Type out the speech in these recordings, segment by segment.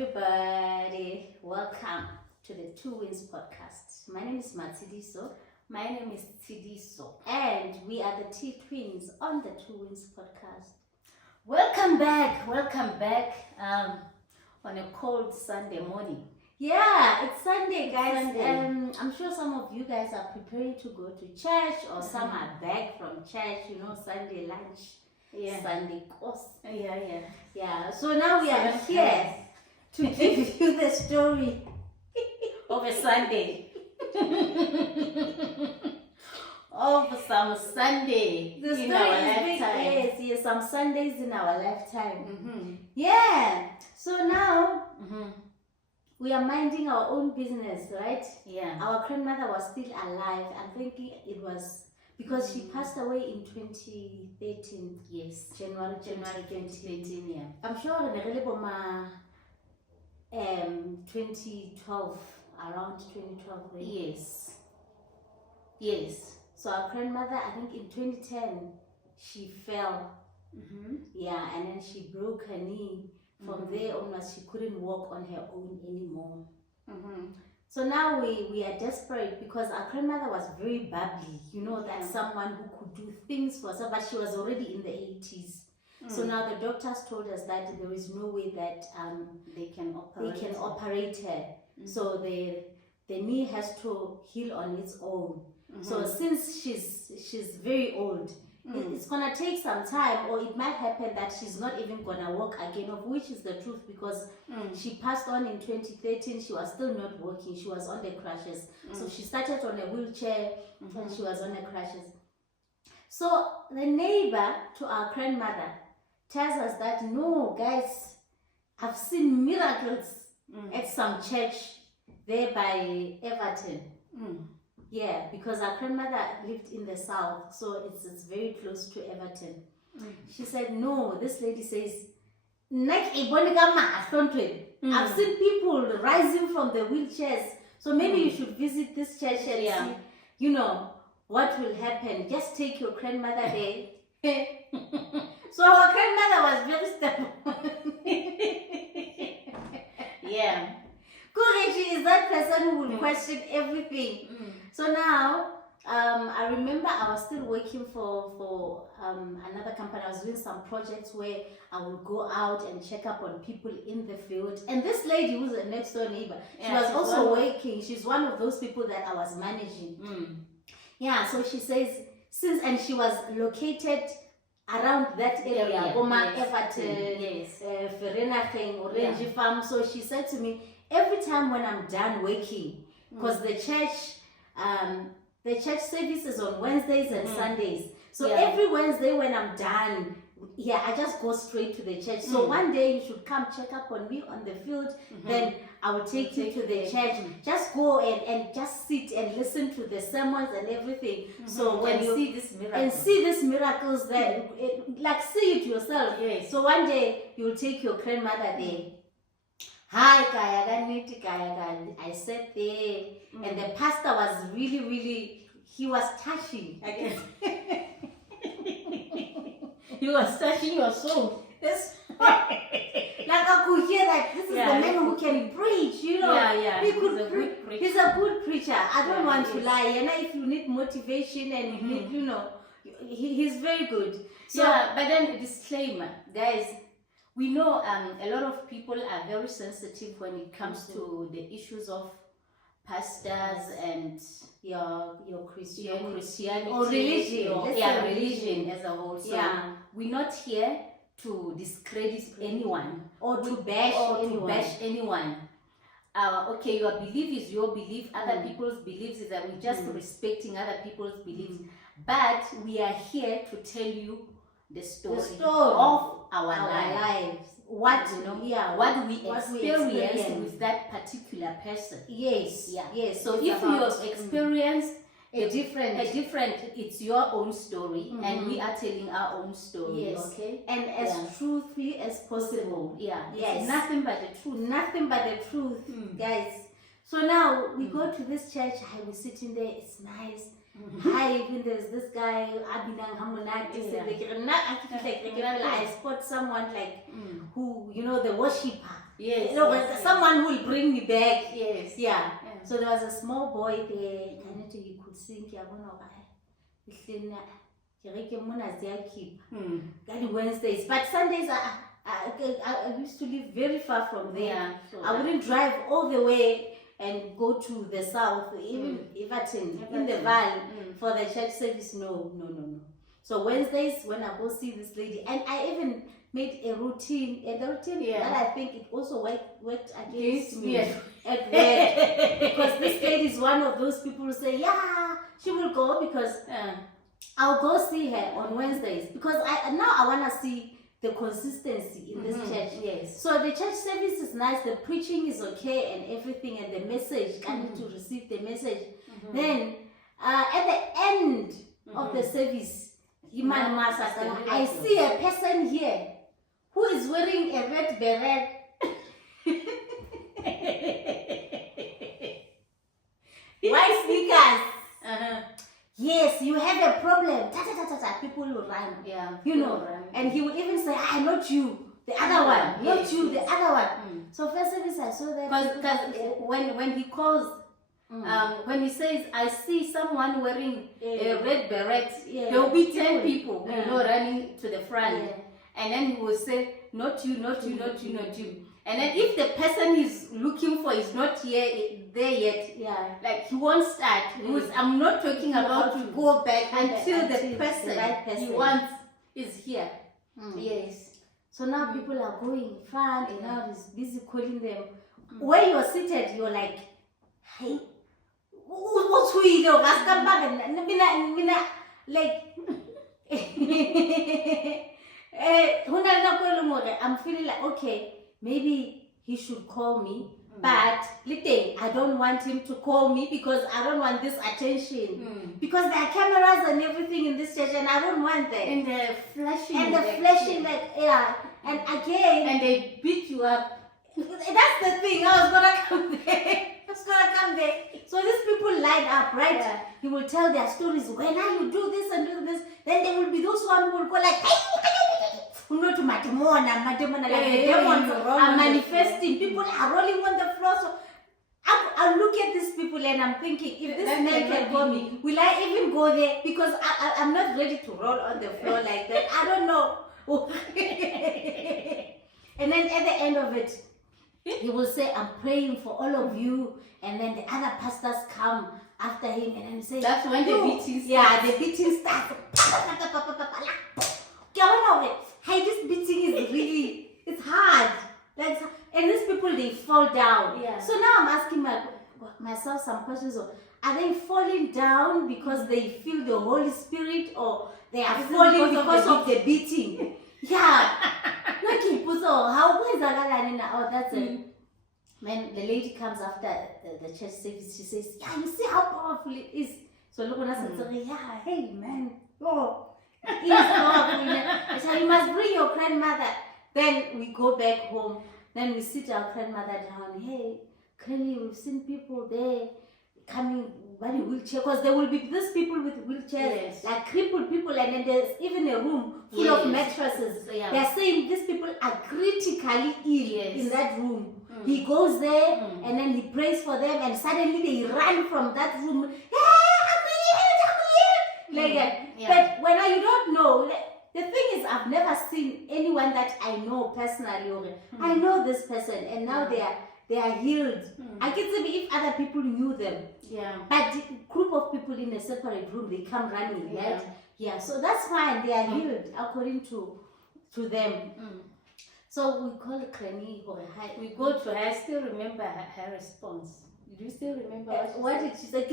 everybody. Welcome to the Two Wins podcast. My name is Matsidiso. My name is Tidiso. And we are the T Twins on the Two Wins podcast. Welcome back on a cold Sunday morning. Yeah, it's Sunday, guys. Sunday. I'm sure some of you guys are preparing to go to church, or some are back from church, Sunday lunch, Sunday course. Yeah. So now we are here to give you the story of a Sunday. Of some Sunday the in our story is lifetime. yes, some Sundays in our lifetime. Yeah. So now we are minding our own business, right? Yeah. Our grandmother was still alive. I'm thinking it was because she passed away in 2013. Yes. January 2013, yeah. I'm sure in the 2012, around 2012. Right? Yes. So our grandmother, I think in 2010, she fell. Yeah, and then she broke her knee. From there onwards, she couldn't walk on her own anymore. So now we are desperate because our grandmother was very bubbly, that someone who could do things for herself, but she was already in the 80s. So now the doctors told us that there is no way that they can operate her. So the knee has to heal on its own. So since she's very old, it's gonna take some time, or it might happen that she's not even gonna walk again, of which is the truth, because she passed on in 2013. She was still not walking. She was on the crutches. So she started on a wheelchair and she was on the crutches. So the neighbor to our grandmother tells us that, no, guys, I've seen miracles at some church there by Everton. Yeah, because our grandmother lived in the south, so it's very close to Everton. She said, no, this lady says, I've seen people rising from the wheelchairs, so maybe you should visit this church and see, what will happen. Just take your grandmother there. So our grandmother was very stubborn. Yeah. She is that person who will question everything. So now, I remember I was still working for another company. I was doing some projects where I would go out and check up on people in the field. And this lady, who's a next door neighbor, she was also working. She's one of those people that I was managing. Yeah, so she says, and she was located around that area, Goma, Everton, Vereeniging, Orange Farm. So she said to me, every time when I'm done working, because the church service is on Wednesdays and Sundays. So every Wednesday when I'm done, I just go straight to the church. So one day you should come check up on me on the field. Then I will take you to the church. Just go and just sit and listen to the sermons and everything. So when you see this miracle and see these miracles, that see it yourself. So one day you will take your grandmother there. Hi, Kaya, I sat there, and the pastor was really, he was touching. He was touching your soul. Like I could hear that this is the man who can preach, He could He's a good preacher. I don't want to lie. If you need motivation and you need, he's very good. So, but then disclaimer, guys. We know a lot of people are very sensitive when it comes to the issues of pastors and your Christianity or religion. Religion as a whole. So we're not here to discredit anyone or to bash anyone. Okay, your belief is your belief. Other people's beliefs is that we're just respecting other people's beliefs. But we are here to tell you the story of our lives. What we experienced with that particular person. Yes. So if you have experienced a different, it's your own story, and we are telling our own story. Okay, and as truthfully as possible. Yes. Nothing but the truth. Guys. So now we go to this church. We're sitting there. It's nice. Even there's this guy, I spot someone who, the worshiper. Yes. You know, yes, someone will bring me back. Yes. Yeah. Yeah. So there was a small boy there. He could sing. That Wednesdays, but Sundays I used to live very far from there. Yeah, so I wouldn't drive all the way and go to the south, even Everton, in the valley for the church service. No. So Wednesdays when I go see this lady, and I even made a routine, that I think it also worked against me at work, because this lady is one of those people who say, yeah, she will go because I'll go see her on Wednesdays, because now I want to see the consistency in this church. Yes. So the church service is nice, the preaching is okay and everything, and the message, I need to receive the message. Then at the end of the service, I see a person here who is wearing a red beret. White sneakers. Yes, you have a problem. People will run. Yeah. You know. And he would even say, not you, the other one. Not you, the other one. So first service I saw that. Because when he calls, when he says, I see someone wearing a red beret, there will be 10 people running to the front. And then he will say, not you, not you, not you, not you. And then if the person he's looking for is not there yet, like he won't start. I'm not talking about to go back until the person he wants is here. Yes. So now people are going front, and now he's busy calling them. Where you're seated, you're like, hey, what's who you know? Like, I'm feeling like, okay, maybe he should call me, but I don't want him to call me because I don't want this attention. Because there are cameras and everything in this church, and I don't want that. And the flashing. And again. And they beat you up. That's the thing. I was gonna come there. So these people line up, right? Yeah. He will tell their stories. When you do this and do this, then there will be those one who will go like, like the demons are manifesting. People are rolling on the floor. So I look at these people and I'm thinking, if this man can call me, will I even go there? Because I'm not ready to roll on the floor like that. I don't know. And then at the end of it, he will say, I'm praying for all of you. And then the other pastors come after him and then say, that's when the beating starts. Yeah, the beating starts. Hey, this beating is really, it's hard. And these people, they fall down. Yeah. So now I'm asking myself some questions of, are they falling down because they feel the Holy Spirit, or they are falling because of the beating? Yeah. How is that? Oh, that's it. When the lady comes after the church service, she says, yeah, you see how powerful it is. So look at us and say, yeah, hey man, oh, it is powerful. So you must bring your grandmother. Then we go back home. Then we sit our grandmother down. Hey, Granny, we've seen people there coming by the wheelchair, because there will be these people with wheelchairs, like crippled people, and then there's even a room full of mattresses. Yeah. They're saying these people are critically ill in that room. He goes there and then he prays for them, and suddenly they run from that room. Like that. But when you don't know, the thing is, I've never seen anyone that I know personally. I know this person, and now they are healed. I can say if other people knew them. Yeah. But the group of people in a separate room, they come running, right? Yeah. So that's fine. They are healed according to them. So we call Granny. We go to her. I still remember her response. Do you still remember what did she say?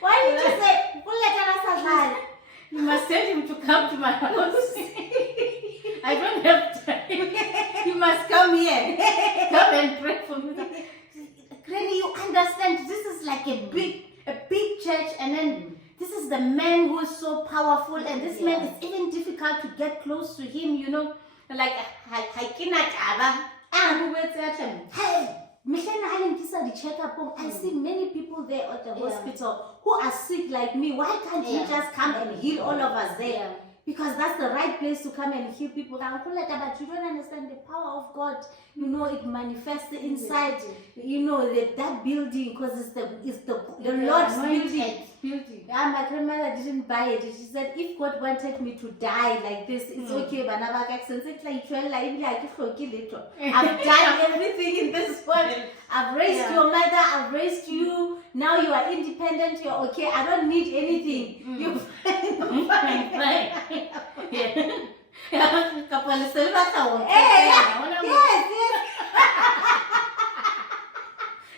Why did you say? You must tell him to come to my house. I don't have time. You must come here. Come and pray for me. Granny, you understand? This is like a big church, and then this is the man who is so powerful, and this man is even difficult to get close to him, you know. Like, hey, I see many people there at the hospital who are sick like me. Why can't you just come and heal all of us there? Yeah. Because that's the right place to come and heal people. But you don't understand the power of God. You know, it manifests inside. You know that building, because it's the Lord's building. My grandmother didn't buy it. She said, if God wanted me to die like this, it's okay. But I've done everything in this world. I've raised your mother. I've raised you. Now you are independent. You're okay. I don't need anything. You're fine.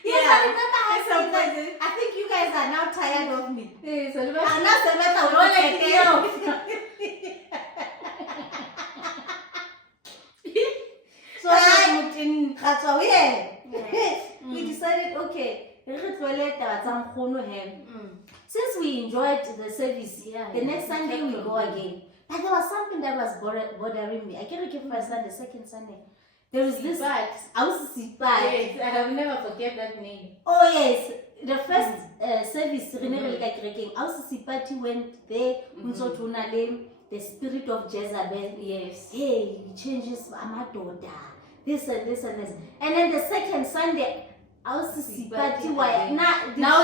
Yes, I remember I said that. I think you guys are now tired of me. I'm not saying that I will take care of. So we decided, okay, since we enjoyed the service, the next Sunday we go again. But there was something that was bothering me. I can't remember first Sunday, second Sunday. There is this. Yes, I have never forget that name. Oh yes, the first service, Sipati went there. The spirit of Jezebel. Yes. Hey, he changes Amadoda. This and this and this. And then the second Sunday, Sipati. Now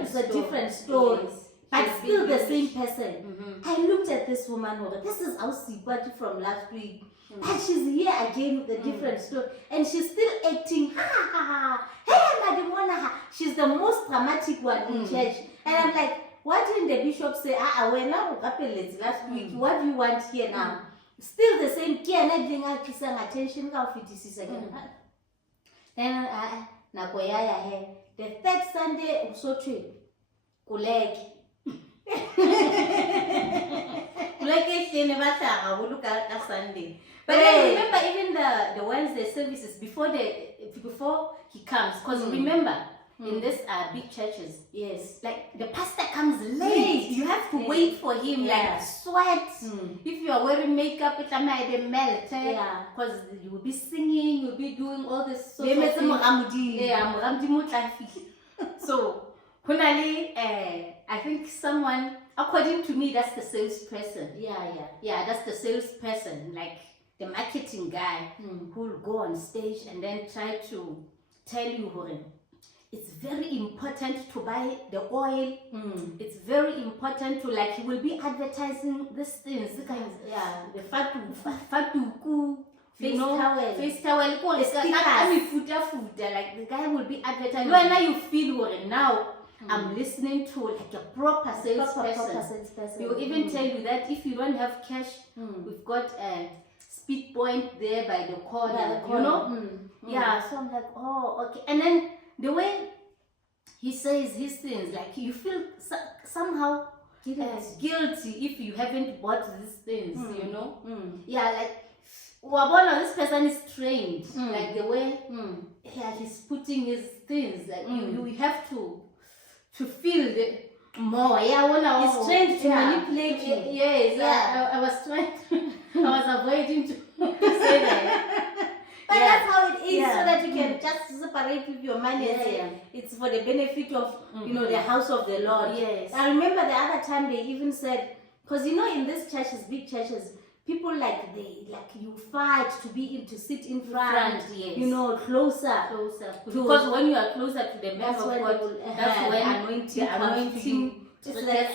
it's a different story. Yes. But still the same person. I looked at this woman over. This is Sipati from last week. And she's here again with a different story. And she's still acting. Hey, Madam, she's the most dramatic one in church. And I'm like, why didn't the bishop say, we're now last week. What do you want here now? Still the same. Attention. Then, the third Sunday, Kuleg. Sunday. But I remember even the Wednesday services before he comes, because remember in this big churches, like the pastor comes late. You have to wait for him, like sweat. If you are wearing makeup, it might melt. Because you will be singing, you will be doing all this sort of things. So, I think someone, according to me, that's the salesperson. Yeah, that's the salesperson, like the marketing guy who will go on stage and then try to tell you, it's very important to buy the oil. It's very important to, like, he will be advertising these things. The fatuku. Face towel, like the guy will be advertising. When you feel now, I'm listening to like a proper salesperson. He will even tell you that if you don't have cash, we've got a speed point there by the corner, you know? Yeah, so I'm like, oh, okay. And then the way he says his things, like you feel somehow guilty if you haven't bought these things, you know? Yeah, like, this person is trained, like the way he's putting his things, like you have to feel the more. He's trained to manipulate you. Yes, I was trying to, I was avoiding to say that. But that's how it is, so that you can just separate with your money and say it's for the benefit of the house of the Lord. Yes. I remember the other time they even said, because in these churches, big churches, people you fight to sit in front, closer. Because when you are closer to the man of God, that's when the anointing. It's like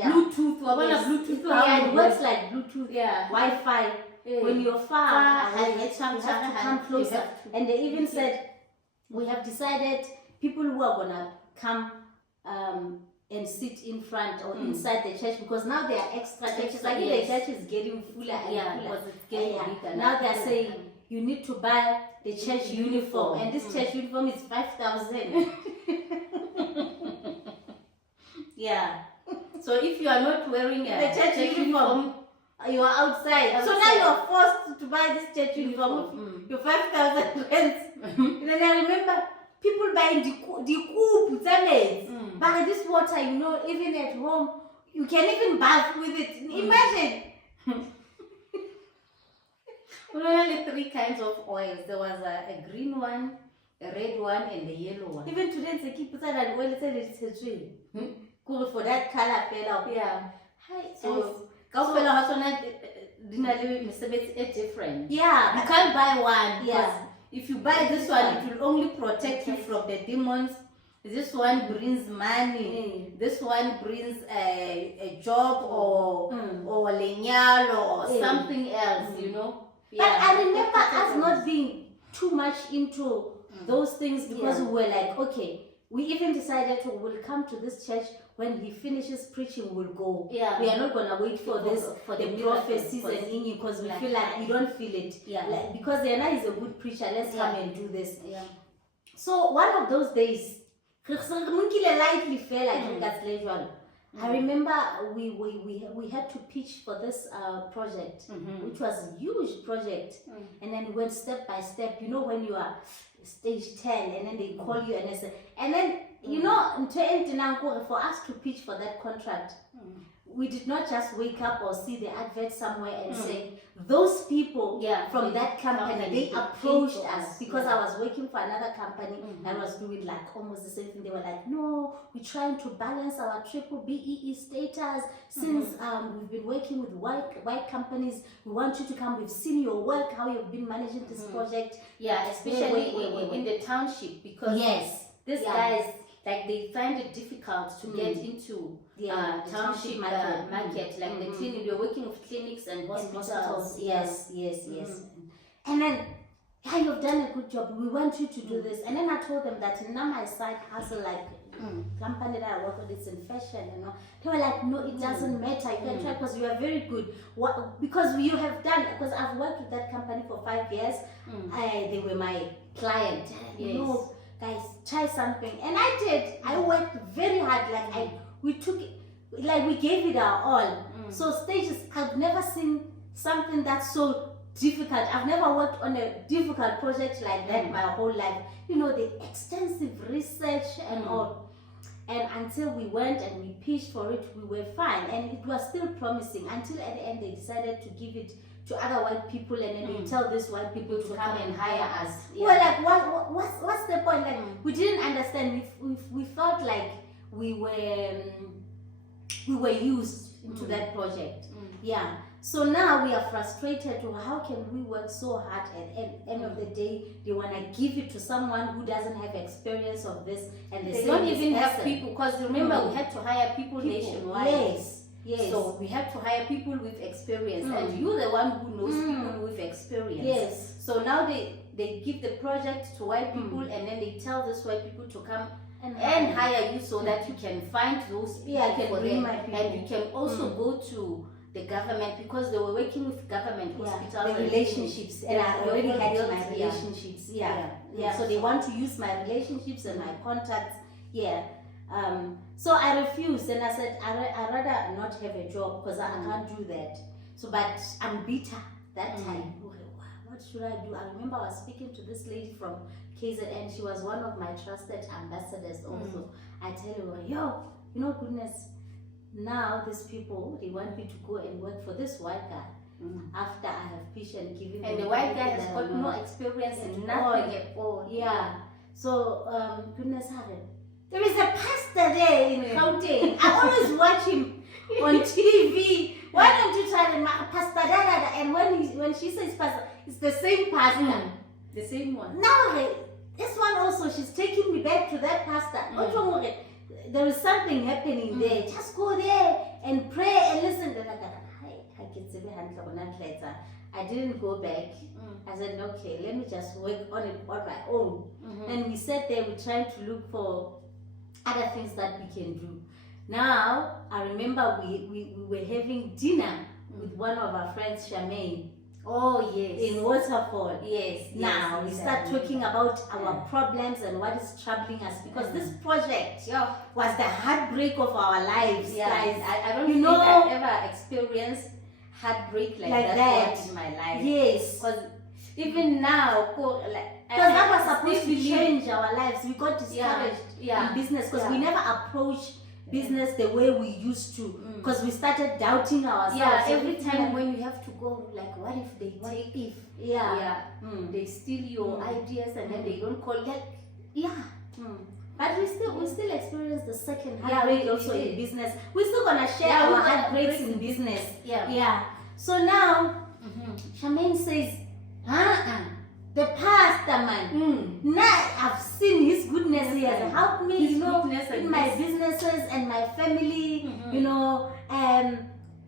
Bluetooth. It works like Bluetooth, Wi-Fi. When you're far, you have to come closer. And they even said, we have decided people who are gonna come and sit in front or inside the church, because now there are extra churches. Like the church is getting fuller and fuller. Because it's getting bigger. Now they are saying you need to buy the church uniform, and this church uniform is 5,000. So if you are not wearing the church uniform, you are outside. So now you are forced to buy this church uniform. Your 5,000 rents. And then I remember people buying the coupe, but this water, even at home, you can even bath with it. Imagine. We only 3 kinds of oils. There was a green one, a red one and a yellow one. Even today, it's a keep it and well, it's a tree. Cool for that color fell. Yeah. Hi. So, it's different. Yeah. You can't buy one. Yeah. If you buy this one, it will only protect you from the demons. This one brings money. This one brings a job or lenyalo or something else, you know. But I remember us not being too much into those things because we were like, okay, we even decided we'll come to this church when he finishes preaching, we'll go. Yeah. We are not gonna wait for this for the the prophecies and ingi because we feel like we don't feel it. Yeah. Like, because Yana is a good preacher, let's come and do this. Yeah. So one of those days, lightly fell like I remember we had to pitch for this project, which was a huge project, and then we went step by step. You know, when you are stage 10 and then they call you and they say, and then you know, for us to pitch for that contract, we did not just wake up or see the advert somewhere and say, those people from that company, they approached us because I was working for another company and was doing like almost the same thing. They were like, no, we're trying to balance our triple BEE status since we've been working with white companies. We want you to come. We've seen your work, how you've been managing this project. Yeah, especially in the township, because these guys, like, they find it difficult to get into township market. Like the clinic, you're working with clinics and hospitals. Yes. And then, yeah, you've done a good job. We want you to do this. And then I told them that now my side hustle, like company that I work with, it's in fashion, you know. They were like, no, it doesn't matter. You can try because you are very good. Because you have done, because I've worked with that company for 5 years. They were my client. You know, guys, try something. And I did. I worked very hard. Like we took it, like we gave it our all. So stages, I've never seen something that's so difficult. I've never worked on a difficult project like that my whole life. You know, the extensive research and all. And until we went and we pitched for it, we were fine. And it was still promising until at the end they decided to give it to other white people, and then they tell these white people to come and hire us. We're like, what's the point? Like, we didn't understand. We felt like we were used into that project. Yeah. So now we are frustrated to how can we work so hard and at the end of the day they want to give it to someone who doesn't have experience of this, and they don't even have people, because remember we had to hire people nationwide. Yes. So we have to hire people with experience, and you're the one who knows people with experience. Yes. So now they give the project to white people, and then they tell these white people to come and hire you so that you can find those people for them, and you can also go to the government, because they were working with government hospitals. The relationships, and I already had my relationships. So they want to use my relationships and my contacts. So I refused, and I said I rather not have a job because I can't do that. So, but I'm bitter that time. What should I do? I remember I was speaking to this lady from KZN. She was one of my trusted ambassadors also. I tell her, yo, you know, goodness, now these people, they want me to go and work for this white guy after I have pitched and given. And the white guy has got no experience in nothing at all. Yeah. So, goodness heaven, there is a pastor there in Gauteng. I always watch him on TV. Why don't you try to Pastor Dada? And when she says pastor, it's the same pastor. The same one. Now, this one also, she's taking me back to that pastor. There is something happening there. Just go there and pray and listen. I didn't go back. I said, okay, let me just work on it on my own. And we sat there, we tried to look for other things that we can do. Now, I remember we were having dinner with one of our friends, Charmaine. Oh, yes. In Waterfall. Yes. Now, we start talking about our problems and what is troubling us, because this project was the heartbreak of our lives, guys. I don't think I've ever experienced heartbreak like that in my life. Yes. Because even now, because that was supposed to change our lives. We got discouraged in business because we never approached business the way we used to, because we started doubting ourselves. Yeah, every time when you have to go, like, what if they take, they steal your ideas and then they don't collect? But we still experience the second Yeah, heartbreak we also did. in business. We're still gonna share our heartbreaks in business. So now, Charmaine says, the pastor man, now I've seen his goodness. He has helped me, His goodness in and my this. businesses and my family,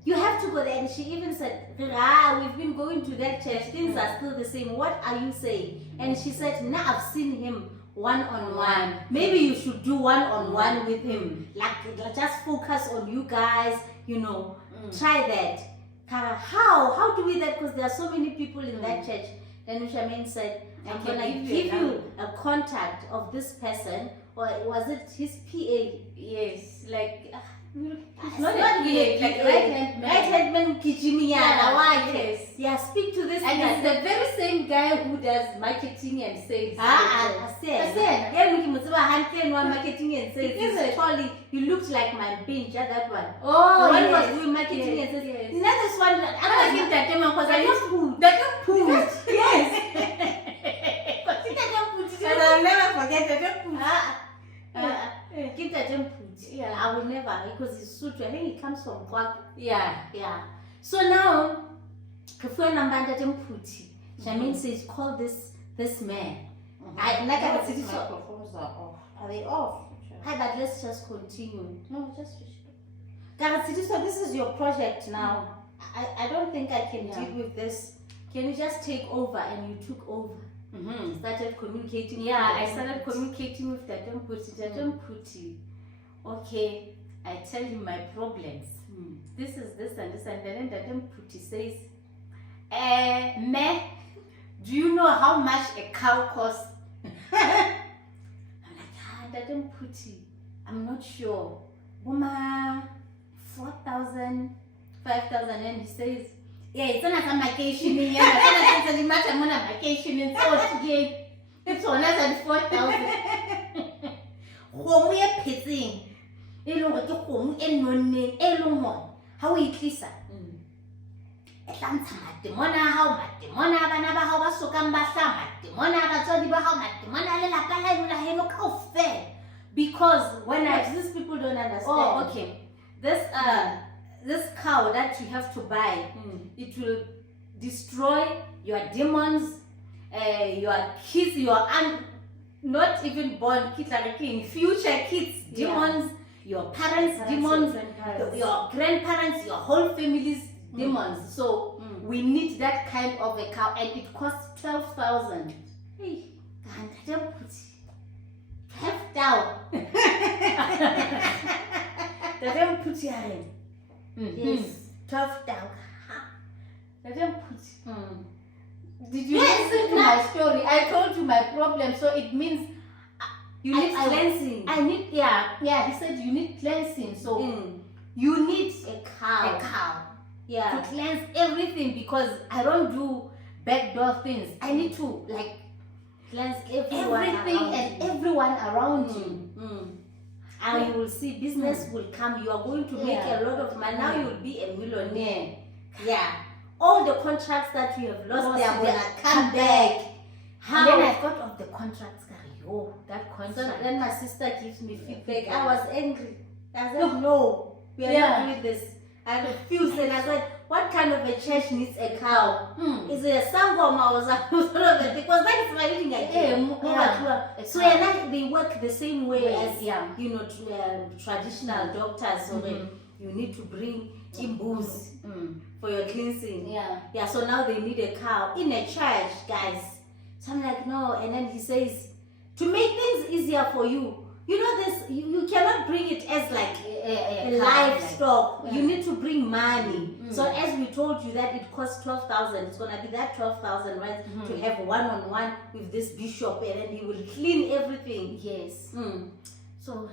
you have to go there. And she even said, we've been going to that church, things are still the same. What are you saying? And she said, now I've seen him one-on-one. Maybe you should do one-on-one with him. Like, just focus on you guys, try that. How do we that? Because there are so many people in that church. Then Charmaine said, I'm gonna give you a contact of this person, or was it his PA? Yes, like It's not not a PA, like right hand man. Yes. Yeah, speak to this And guy. it's the very same guy who does marketing and sales. I said. Marketing and sales. Is it? Surely you looked like my bench at that one. Oh, The one yes. was doing marketing and sales. Yes. Now this one, I was in that time because I just pulled. Yes. And I'll never forget that. Give that put. Yeah. I will never, because it's suit. I think it comes from Kwak. Yeah. So now, Charmaine says, call this man. Microphones are off. Are they off? Hi, but let's just continue. No, just. So this is your project now. I don't think I can deal with this. Can you just take over? And you took over. Started communicating. Yeah, I started communicating with Dadam Puti. Okay, I tell him my problems. This is this and this, and then Dadam Puti says, "Me, do you know how much a cow costs?" I'm like, Dadam Puti, I'm not sure. Woman, 4,000, 5,000, and he says, yeah, it's not a vacation. I'm on a vacation in South again. It's on us at 4,000. Home we are pitching. Home and how we kiss her. Because when these people don't understand. Oh, okay. This cow that you have to buy, it will destroy your demons, your kids, your not even born kids, like in future kids, demons, your parents, demons, your grandparents, your whole family's demons. So we need that kind of a cow, and it costs 12,000. Hey, I don't put 12,000. They don't put your in. Yes. 12,000. They don't put. Did you listen to my story? I told you my problem, so it means you need cleansing. I need, he said you need cleansing, so you need a cow. To cleanse everything, because I don't do backdoor things. I need to cleanse everyone around you. And you will see business will come. You are going to make a lot of money. Now you will be a millionaire. All the contracts that you have lost, they are going to come back. And then I thought of the contracts. That contract. So then my sister gives me feedback. I was angry. I said, no, we are not doing this. I refused, and I said, what kind of a church needs a cow? Is it a sangoma or something? Because that is my reading idea. So they work the same way as traditional doctors. So you need to bring in booze for your cleansing. So now they need a cow in a church, guys. So I'm like, no. And then he says, to make things easier for you, this, you cannot bring it as like a livestock. You need to bring money. So as we told you that it costs 12,000, it's gonna be that 12,000 right to have one-on-one with this bishop, and then he will clean everything. Yes. So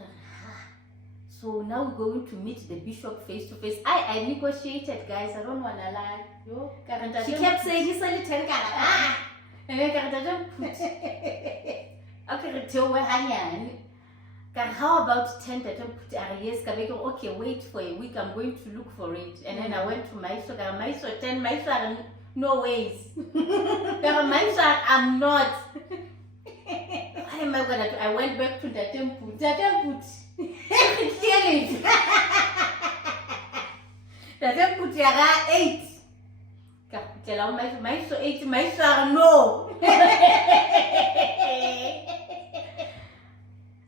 now we're going to meet the bishop face to face. I negotiated, guys. I don't wanna lie. She kept saying he's only 10 and then okay, How about 10 yes, okay, wait for a week, I'm going to look for it. And then I went to Maiso, 10, Maiso, no ways. Maiso, I'm not. What am I gonna do? I went back to the temple. Clearly. The temple, 8. Maiso 8, Maiso, no.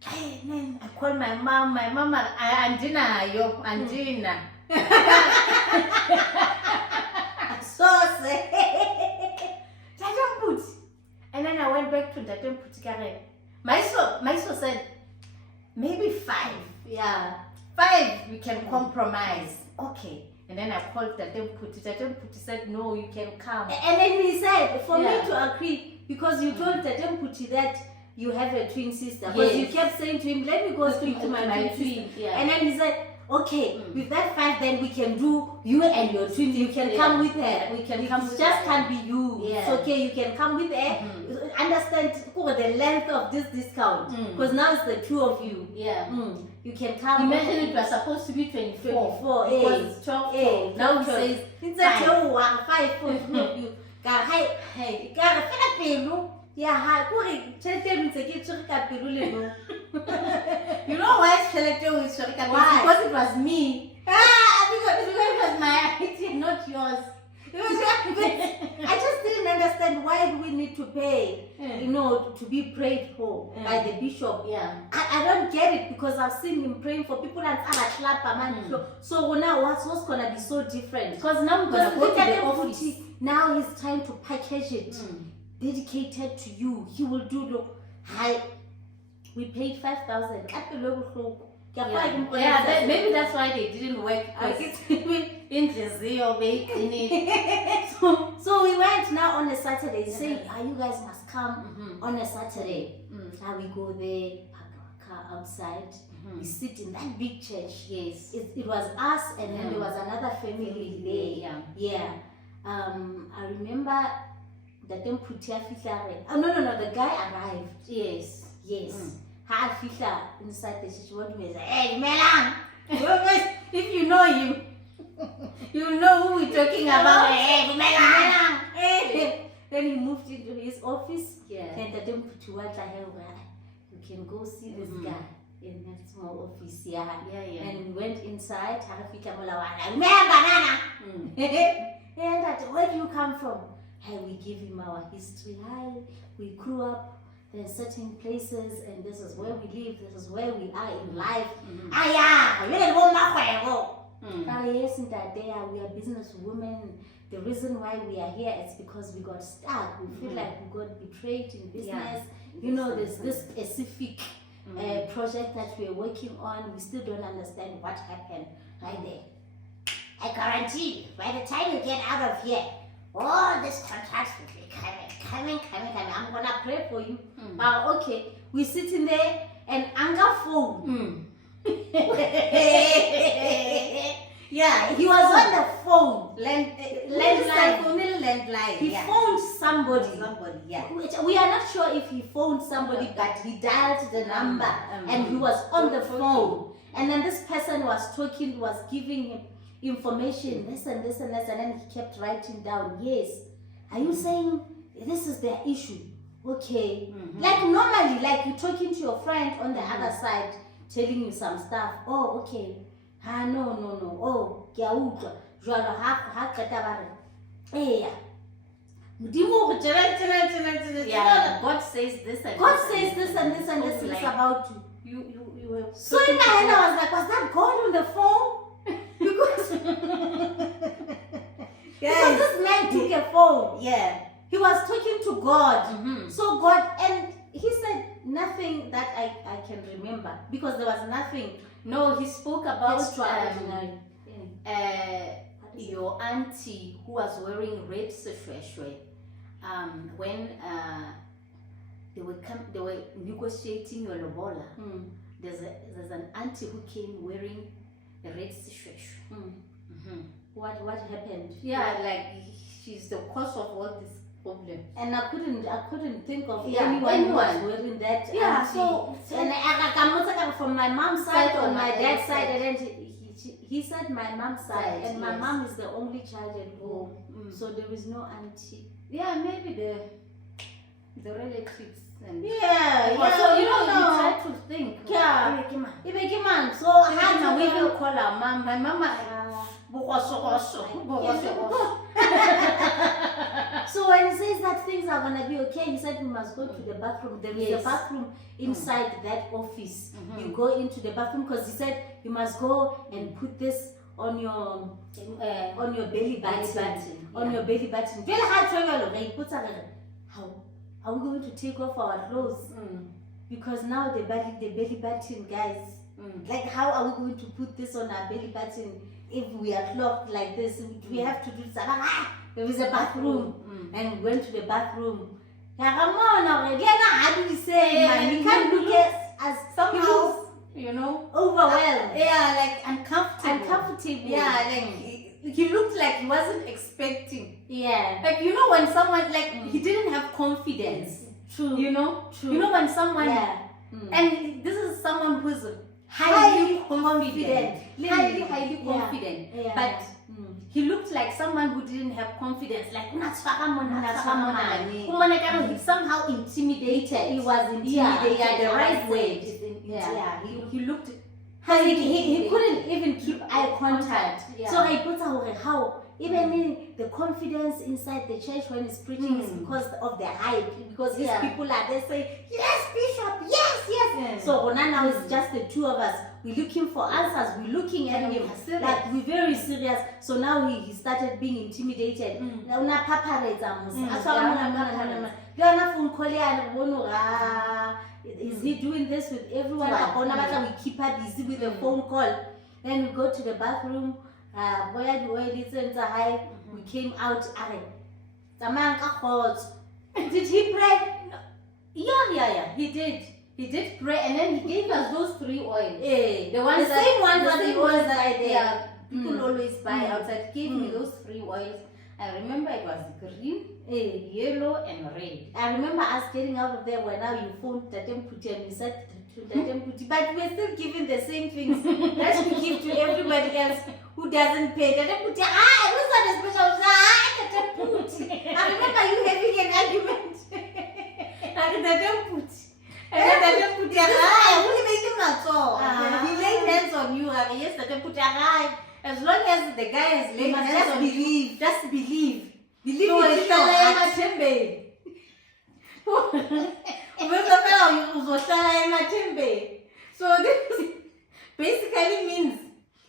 I called my mom, Andina. So sad. And then I went back to the temple. Maiso said, maybe 5. Yeah. 5, we can compromise. Okay. And then I called the temple. The temple said, no, you can come. And then he said, for me to agree, because you told the temple that you have a twin sister. Because you kept saying to him, let me go speak to my twin sister. Yeah. And then he said, okay, with that 5, then we can do you and your twin. You can come with her. We can come it with just her. Can't be you. Yeah. It's okay, you can come with her. Understand the length of this discount. Because now it's the 2 of you. Yeah. You can come. Imagine it was supposed to be 24. 24. Because 12. Now he says, it's a 5 for you. Hey, yeah, you know why Skeleton is Shorika? Because it was me. Because it was my idea, not yours. I just didn't understand why do we need to pay, to be prayed for by the bishop. Yeah. I don't get it because I've seen him praying for people and so now what's gonna be so different? Because now I'm gonna go to the office. Now he's trying to package it. Dedicated to you. He will do the high. We paid 5,000. Yeah, maybe that's why they didn't work. So we went now on a Saturday. Saying, you guys must come on a Saturday. Now we go there, park our car outside. We sit in that big church. Yes. It was us and then there was another family there. Yeah. I remember that them put here no, the guy arrived. Yes. Ha fihla inside the church. What do you say? Hey, Melang! If you know him, you know who we're talking about. Hey, Melang! Hey. Then he moved into his office. Yeah. And the them put you can go see this guy in that small office. Yeah. And we went inside. And where do you come from? Hey, we give him our history. Hi, we grew up in certain places, and this is where we live. This is where we are in life. Yes, in that day we are business women. The reason why we are here is because we got stuck. We feel like we got betrayed in business. There's this specific project that we're working on. We still don't understand what happened right there. I guarantee you, by the time you get out of here, all this contracts will be coming. I'm gonna pray for you. Okay, we sitting there and anger phone. Yeah, he was on the phone. Landline. He phoned somebody. We are not sure if he phoned somebody, but he dialed the number and he was on the phone. And then this person was talking, was giving him information, this and then he kept writing down. Yes, are you saying this is their issue? Okay. Like normally, like you're talking to your friend on the other side, telling you some stuff. Oh, okay. No. Oh, yeah. God says this and this is about you. You were so in my head I was like, was that God on the phone? Because this man took a phone. Yeah. He was talking to God. So God, and he said nothing that I can remember because there was nothing. No, he spoke about your auntie who was wearing red shweshwe. When they were negotiating your lobola. There's an auntie who came wearing a red shweshwe. What happened? Yeah, like she's the cause of all this problem. And I couldn't think of Yeah, anyone who was wearing that. Yeah, Auntie. so And I from my mom's side Side or or my my dad's dad's side, side. and then he said my mom's side, Side, and my yes. mom is the only child at home, So so there is no auntie. yeah, maybe the relatives and So you try to think. Yeah. Ibekiman. So How we even call our mom? My mama. So when he says that things are gonna be okay, he said we must go to the bathroom. There is Yes. a bathroom inside that office. Mhm. You go into the bathroom because he said you must go and put this on your belly button. On your belly button. How are we going to take off our clothes? Because now the belly button, guys. Like, how are we going to put this on our belly button if we are clothed like this? We have to do something. There is a bathroom, and we went to the bathroom. Yeah, come on already. How do we say? You can't look as Somehow, overwhelmed. Yeah, like uncomfortable. Uncomfortable. Yeah, like he looked like he wasn't expecting. Yeah. Like when someone he didn't have confidence. True. True. When someone and this is someone who's highly confident. Highly confident. Yeah. But he looked like someone who didn't have confidence. Like he's somehow intimidated. He was intimidated. Yeah, the right word. Yeah. He looked. He couldn't even keep eye contact. Yeah. So I put out how even the confidence inside the church when he's preaching is because of the hype, because his people are there saying, yes, Bishop, yes. So now it's just the two of us. We're looking for answers. We're looking at him like we're very serious. So now he started being intimidated. Is he doing this with everyone? We keep her busy with a phone call. Then we go to the bathroom. We came out. Did he pray? Yeah. He did pray, and then he gave us those 3 oils. The ones same ones are the ones that I did. Yeah, people always buy outside. He gave me those 3 oils. I remember it was green, yellow, and red. I remember us getting out of there when now you phoned Tatemputi and you said Tatemputi, but we're still giving the same things that we give to everybody else who doesn't pay. Tatemputi, it was not a special. Tatemputi. I remember you having an argument. Tatemputi. And then Tatemputi, He laid hands on you. Yes, Tatemputi. As long as the guy is laying hands on you, just believe. Believe So in your heart. So this basically means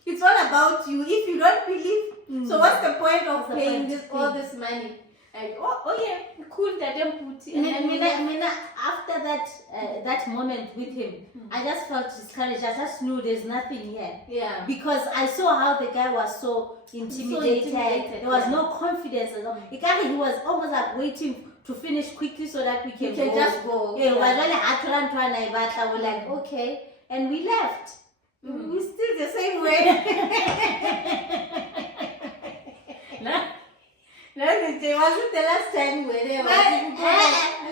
it's all about you. If you don't believe, so what's the point of paying all this money? Like, cool, And then after that moment with him, I just felt discouraged. I just knew there's nothing here. Yeah. Because I saw how the guy was so intimidated. There was no confidence at all. He was almost like waiting to finish quickly so that we can go. Just go. Yeah, we're like, okay. And we left. We're still the same way. It wasn't the last time we were there. We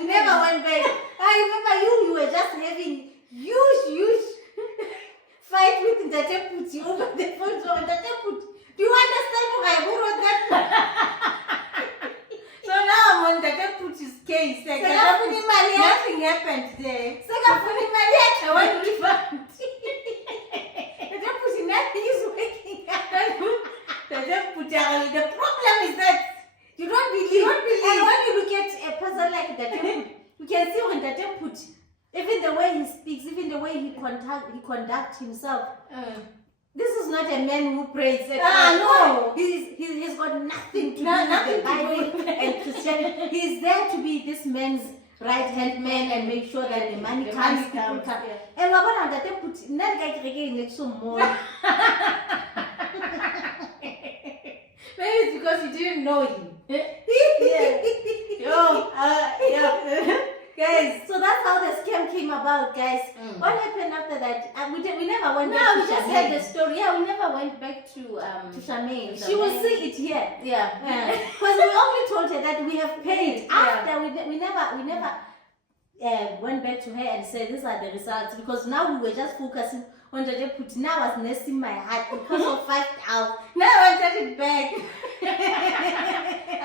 never went back. I remember you were just having huge fight with the Tatemputi over the phone. So Tatemputi, do you understand why I wrote that? So now I'm on the Tatemputi's case. Like, nothing happened there. I want refund. Nothing is working. The problem is that you don't believe. And when you look at a person like Tatemputi, you can see when Tatemputi, even the way he speaks, even the way he conducts himself. This is not a man who prays. No. He's got nothing to do with the Bible and Christianity. He's there to be this man's right-hand man and make sure that the money comes, people come. And what about Tatemputi? Not like next to more. Maybe it's because you didn't know him. Guys, so that's how the scam came about, guys. What happened after that? We never went back to we just heard the story. Yeah, we never went back to Charmaine. She will see it here. Yeah. Because we only told her that we have paid. After we never went back to her and said these are the results, because now we were just focusing on the put. Now I was nesting my heart because of 5,000. Now I got it back.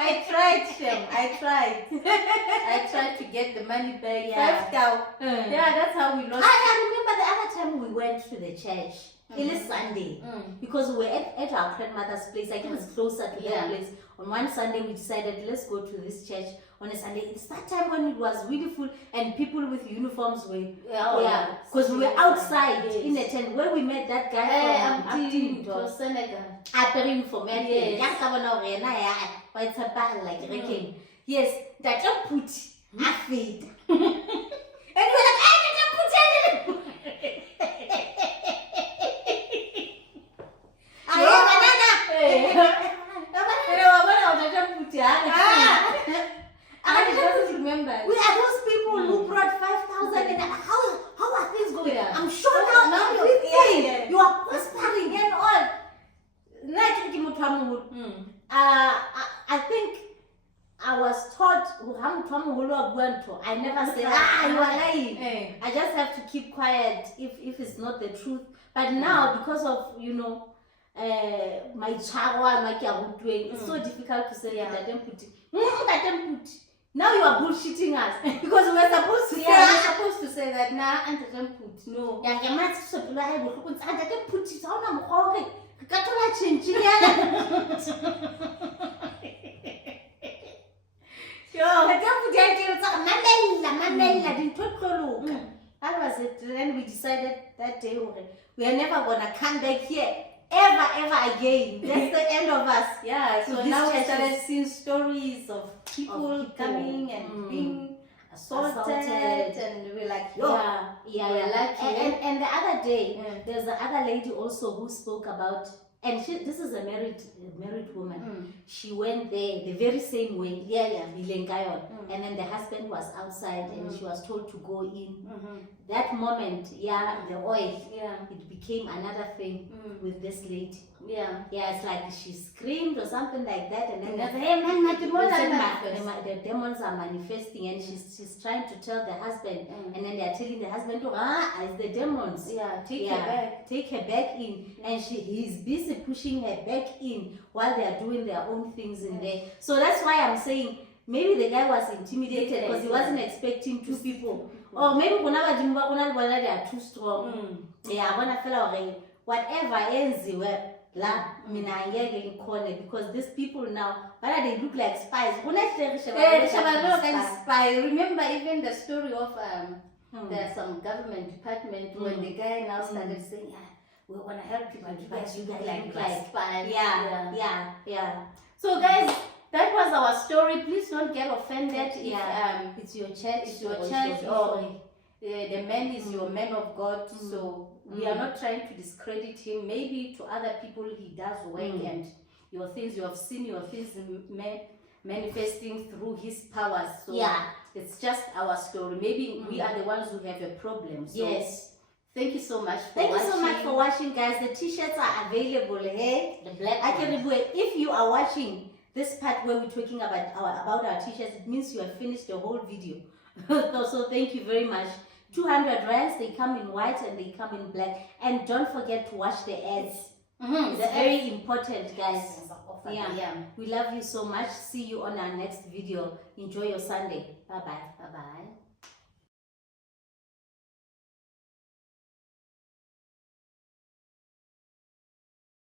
I tried, Shem. I tried to get the money back. 5,000. Yeah, that's how we lost. I remember the other time we went to the church. It is Sunday because we were at our grandmother's place. I think it's closer to that place. On one Sunday, we decided let's go to this church on a Sunday. It's that time when it was really full and people with uniforms were because we were outside in a tent where we met that guy from Auntie to Senegal. Appearing for me. Yes, that don't put a feed. And we're like, I didn't put it. I don't remember. We are those people who brought 5,000 and how are things going? I'm sure now everything you are prospering and all. I think I was taught I never say, you are lying. I just have to keep quiet if it's not the truth. But now, because of, my child, it's so difficult to say that I didn't put it. Now you are bullshitting us because we're supposed to we're supposed to say that now and I don't put no. I didn't put That was it. Then we decided that day we are never gonna come back here ever again. That's the end of us. Yeah, so now we started seeing stories of people coming and being assaulted, and we're like, we're lucky. And the other day, there's the other lady also who spoke about, and this is a married woman. She went there the very same way, and then the husband was outside and she was told to go in. That moment, the oil, it became another thing with this lady. It's like she screamed or something like that, and then the demons are manifesting, and she's trying to tell the husband, and then they're telling the husband, it's the demons. Take her back in, and he's busy pushing her back in while they are doing their own things in there. So that's why I'm saying maybe the guy was intimidated because he wasn't expecting two people. Or maybe they are too strong. Whatever ends because these people now, they look like spies. Remember even the story of there's some government department when the guy now started saying, we want to help you, but you guys look like spies. So guys, that was our story. Please don't get offended if it's your church, or the man is your man of God. So we are not trying to discredit him. Maybe to other people he does work, and your things you have seen, your things manifesting through his powers. So it's just our story. Maybe we are the ones who have a problem. So thank you so much for watching. Thank you so much for watching, guys. The t-shirts are available here. The black AKE RE BUWE. If you are watching this part where we're talking about our t-shirts, it means you have finished the whole video. So thank you very much. 200 rands, they come in white and they come in black. And don't forget to watch the ads. It's very important, guys. We love you so much. See you on our next video. Enjoy your Sunday. Bye-bye. Bye-bye.